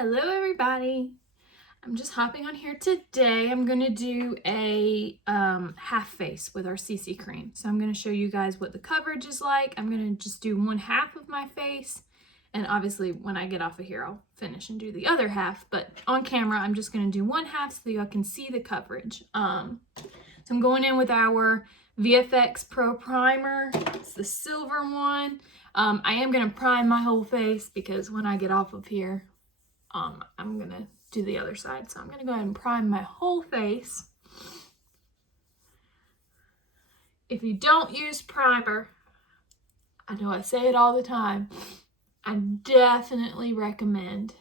Hello everybody. I'm just hopping on here today. I'm going to do a half face with our CC cream. So I'm going to show you guys what the coverage is like. I'm going to just do one half of my face. And obviously when I get off of here, I'll finish and do the other half. But on camera, I'm just going to do one half so y'all can see the coverage. So I'm going in with our VFX Pro Primer. It's the silver one. I am going to prime my whole face because when I get off of here, I'm going to do the other side. So I'm going to go ahead and prime my whole face. If you don't use primer, I know I say it all the time, I definitely recommend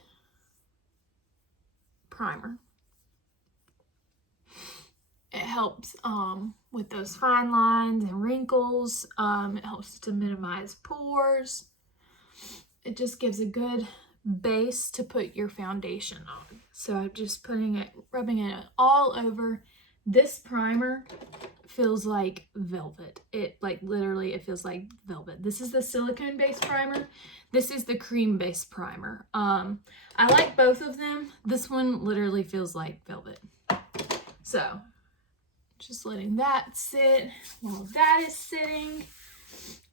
primer. It helps with those fine lines and wrinkles. It helps to minimize pores. It just gives a good base to put your foundation on. So I'm just rubbing it all over. This primer feels like velvet. It feels like velvet. This is the silicone based primer. This is the cream based primer. I like both of them. This one literally feels like velvet. So just letting that sit. While that is sitting,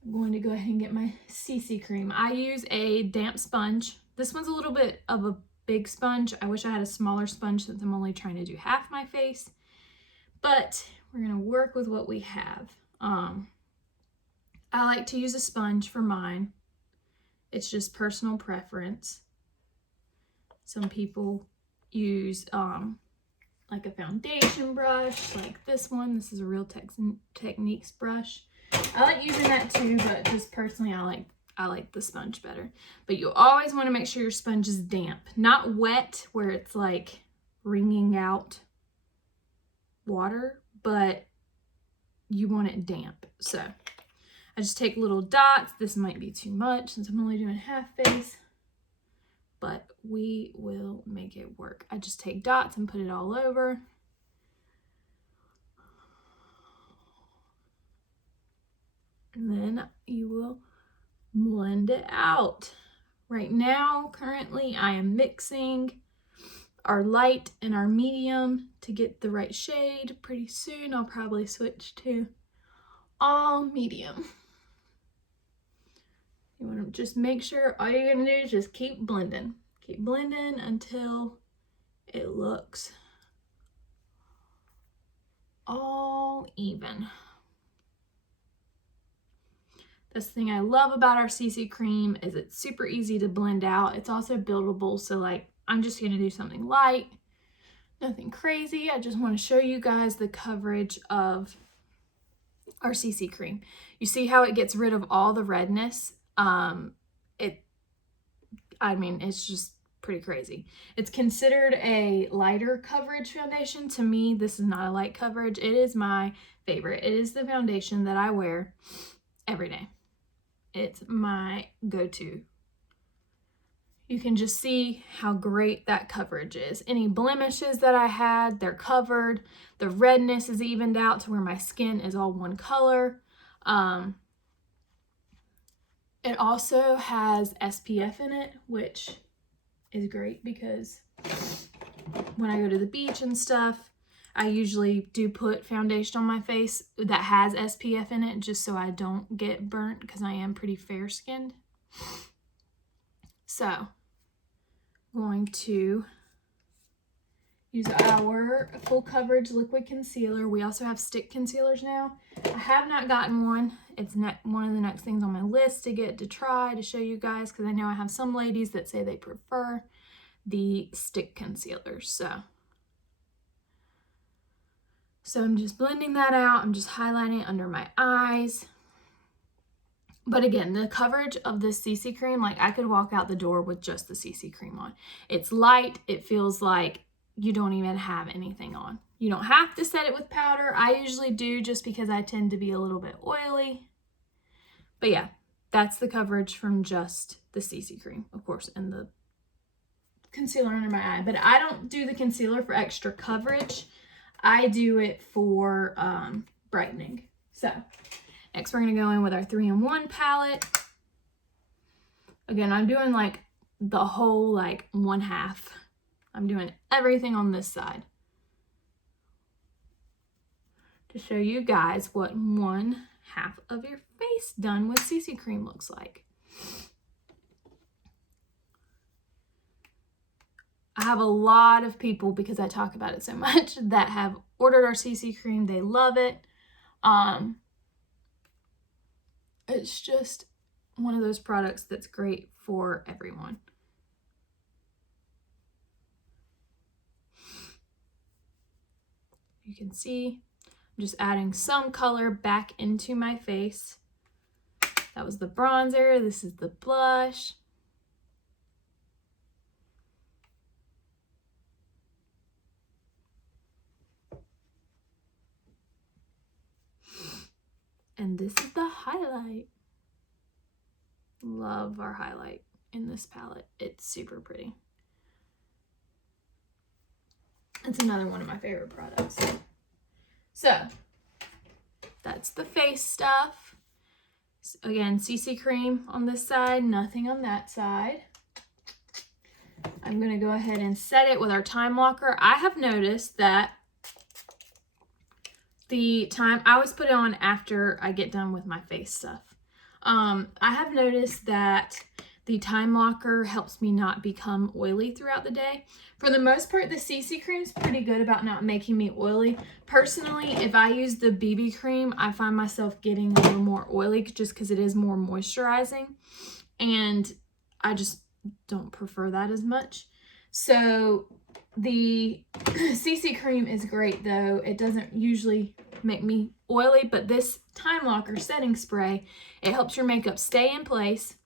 I'm going to go ahead and get my CC cream. I use a damp sponge. This one's a little bit of a big sponge. I wish I had a smaller sponge since I'm only trying to do half my face. But we're going to work with what we have. I like to use a sponge for mine. It's just personal preference. Some people use like a foundation brush, like this one. This is a Real Techniques brush. I like using that too, but just personally, I like the sponge better. But you always want to make sure your sponge is damp, not wet where it's like wringing out water, but you want it damp. So I just take little dots. This might be too much since I'm only doing half face, but we will make it work. I just take dots and put it all over. And then you will blend it out. Right now, currently, I am mixing our light and our medium to get the right shade. Pretty soon, I'll probably switch to all medium. You want to just make sure all you're going to do is just keep blending. Keep blending until it looks all even. This thing I love about our CC cream is it's super easy to blend out. It's also buildable, so like I'm just going to do something light, nothing crazy. I just want to show you guys the coverage of our CC cream. You see how it gets rid of all the redness? It's just pretty crazy. It's considered a lighter coverage foundation. To me, this is not a light coverage. It is my favorite. It is the foundation that I wear every day. It's my go-to. You can just see how great that coverage is. Any blemishes that I had, they're covered. The redness is evened out to where my skin is all one color. It also has SPF in it, which is great because when I go to the beach and stuff, I usually do put foundation on my face that has SPF in it just so I don't get burnt because I am pretty fair skinned. So I'm going to use our full coverage liquid concealer. We also have stick concealers now. I have not gotten one. It's one of the next things on my list to try to show you guys because I know I have some ladies that say they prefer the stick concealers. So I'm just blending that out. I'm just highlighting it under my eyes. But again, the coverage of this CC cream, like I could walk out the door with just the CC cream on. It's light. It feels like you don't even have anything on. You don't have to set it with powder. I usually do just because I tend to be a little bit oily. But yeah, that's the coverage from just the CC cream, of course, and the concealer under my eye. But I don't do the concealer for extra coverage. I do it for brightening. So next we're going to go in with our 3-in-1 palette. Again, I'm doing like the whole like 1/2. I'm doing everything on this side to show you guys what 1/2 of your face done with CC cream looks like. I have a lot of people, because I talk about it so much, that have ordered our CC cream. They love it. It's just one of those products that's great for everyone. You can see I'm just adding some color back into my face. That was the bronzer. This is the blush. And this is the highlight. Love our highlight in this palette. It's super pretty. It's another one of my favorite products. So that's the face stuff. Again, CC cream on this side, nothing on that side. I'm gonna go ahead and set it with our time locker. I have noticed that the time, I always put it on after I get done with my face stuff. I have noticed that the time locker helps me not become oily throughout the day. For the most part, the CC cream is pretty good about not making me oily. Personally, if I use the BB cream, I find myself getting a little more oily just because it is more moisturizing. And I just don't prefer that as much. So the CC cream is great though. It doesn't usually make me oily, but this time locker setting spray, it helps your makeup stay in place.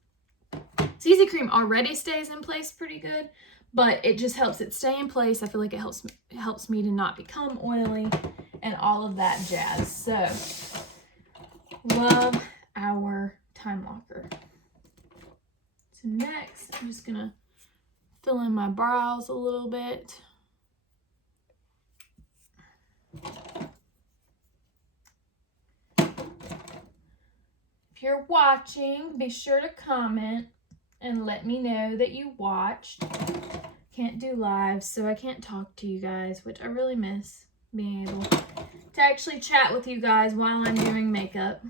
CC cream already stays in place pretty good, but it just helps it stay in place. I feel like it helps me to not become oily and all of that jazz. So love our time locker. So next, I'm just gonna fill in my brows a little bit. If you're watching, be sure to comment and let me know that you watched. Can't do live, so I can't talk to you guys, which I really miss being able to actually chat with you guys while I'm doing makeup.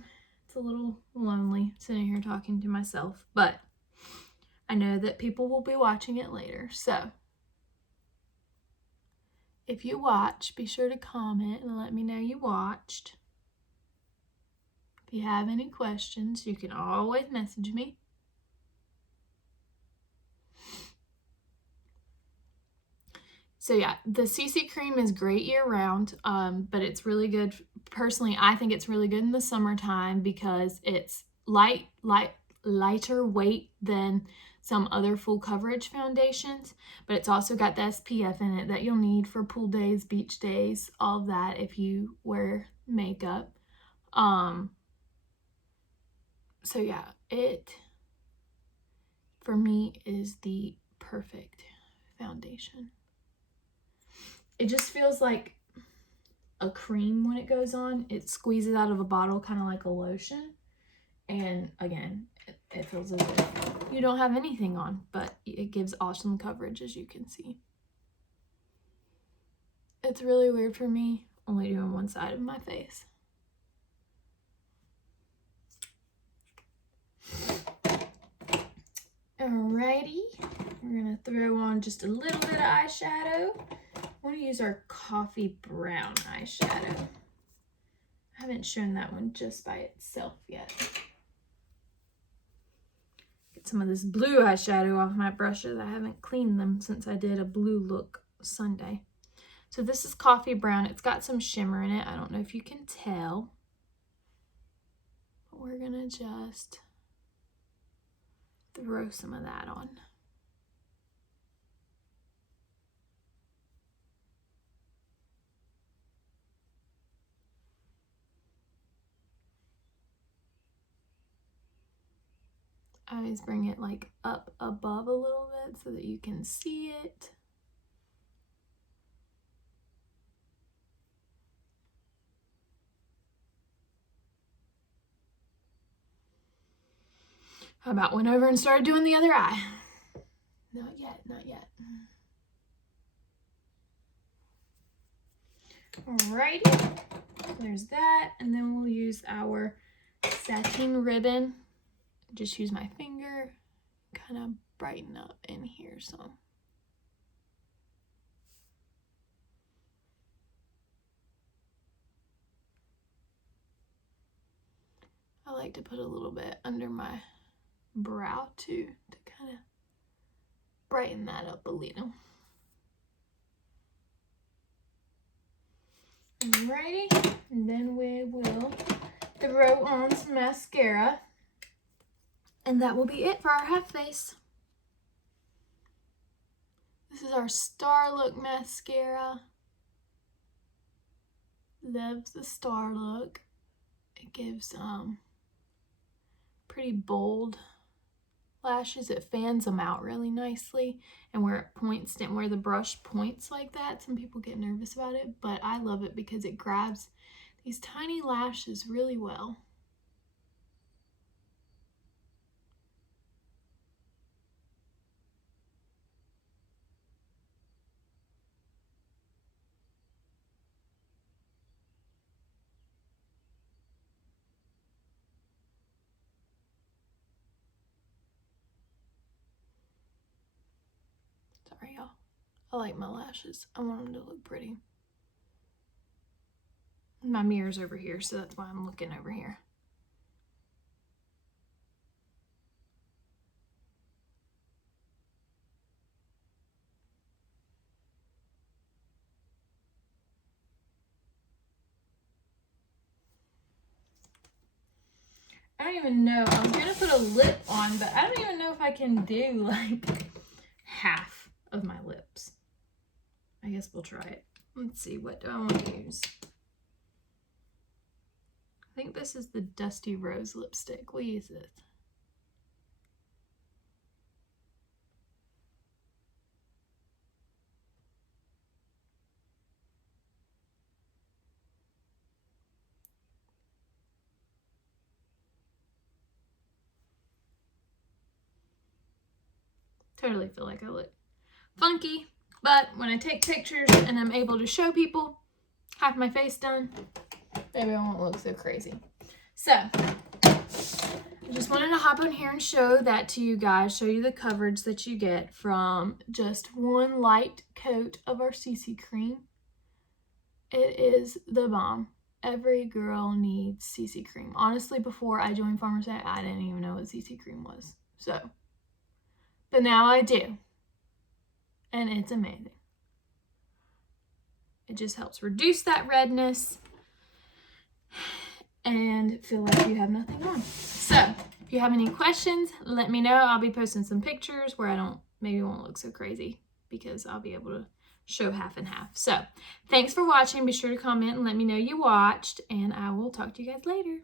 It's a little lonely sitting here talking to myself, but I know that people will be watching it later. So if you watch, be sure to comment and let me know you watched. If you have any questions, you can always message me. So yeah, the CC cream is great year round, but it's really good. Personally, I think it's really good in the summertime because it's lighter weight than some other full coverage foundations, but it's also got the SPF in it that you'll need for pool days, beach days, all of that if you wear makeup. So yeah, it for me is the perfect foundation. It just feels like a cream when it goes on. It squeezes out of a bottle kind of like a lotion. And again, it feels as if you don't have anything on, but it gives awesome coverage, as you can see. It's really weird for me only doing one side of my face. Alrighty, we're gonna throw on just a little bit of eyeshadow. I want to use our coffee brown eyeshadow. I haven't shown that one just by itself yet. Get some of this blue eyeshadow off my brushes. I haven't cleaned them since I did a blue look Sunday. So this is coffee brown. It's got some shimmer in it. I don't know if you can tell. But we're gonna just throw some of that on. I always bring it like up above a little bit so that you can see it. How about went over and started doing the other eye? Not yet, not yet. Alrighty, there's that. And then we'll use our sateen ribbon. Just use my finger, kind of brighten up in here some. I like to put a little bit under my brow too, to kind of brighten that up a little. Alrighty, and then we will throw on some mascara, and that will be it for our half face. This is our Star Look mascara. Loves the Star Look. It gives pretty bold lashes. It fans them out really nicely, and where it points, and where the brush points like that, some people get nervous about it, but I love it because it grabs these tiny lashes really well. Sorry, y'all. I like my lashes. I want them to look pretty. My mirror's over here, so that's why I'm looking over here. I don't even know. I'm gonna put a lip on, but I don't even know if I can do like half of my lips. I guess we'll try it. Let's see, what do I want to use? I think this is the Dusty Rose lipstick. We'll use this. Totally feel like I look funky, but when I take pictures and I'm able to show people half my face done, maybe I won't look so crazy. So I just wanted to hop on here and show that to you guys, show you the coverage that you get from just one light coat of our CC cream. It is the bomb. Every girl needs CC cream. Honestly, before I joined Farmasi, I didn't even know what CC cream was. But now I do. And it's amazing. It just helps reduce that redness and feel like you have nothing on. So if you have any questions, let me know. I'll be posting some pictures where I maybe won't look so crazy, because I'll be able to show half and half. So thanks for watching. Be sure to comment and let me know you watched, and I will talk to you guys later.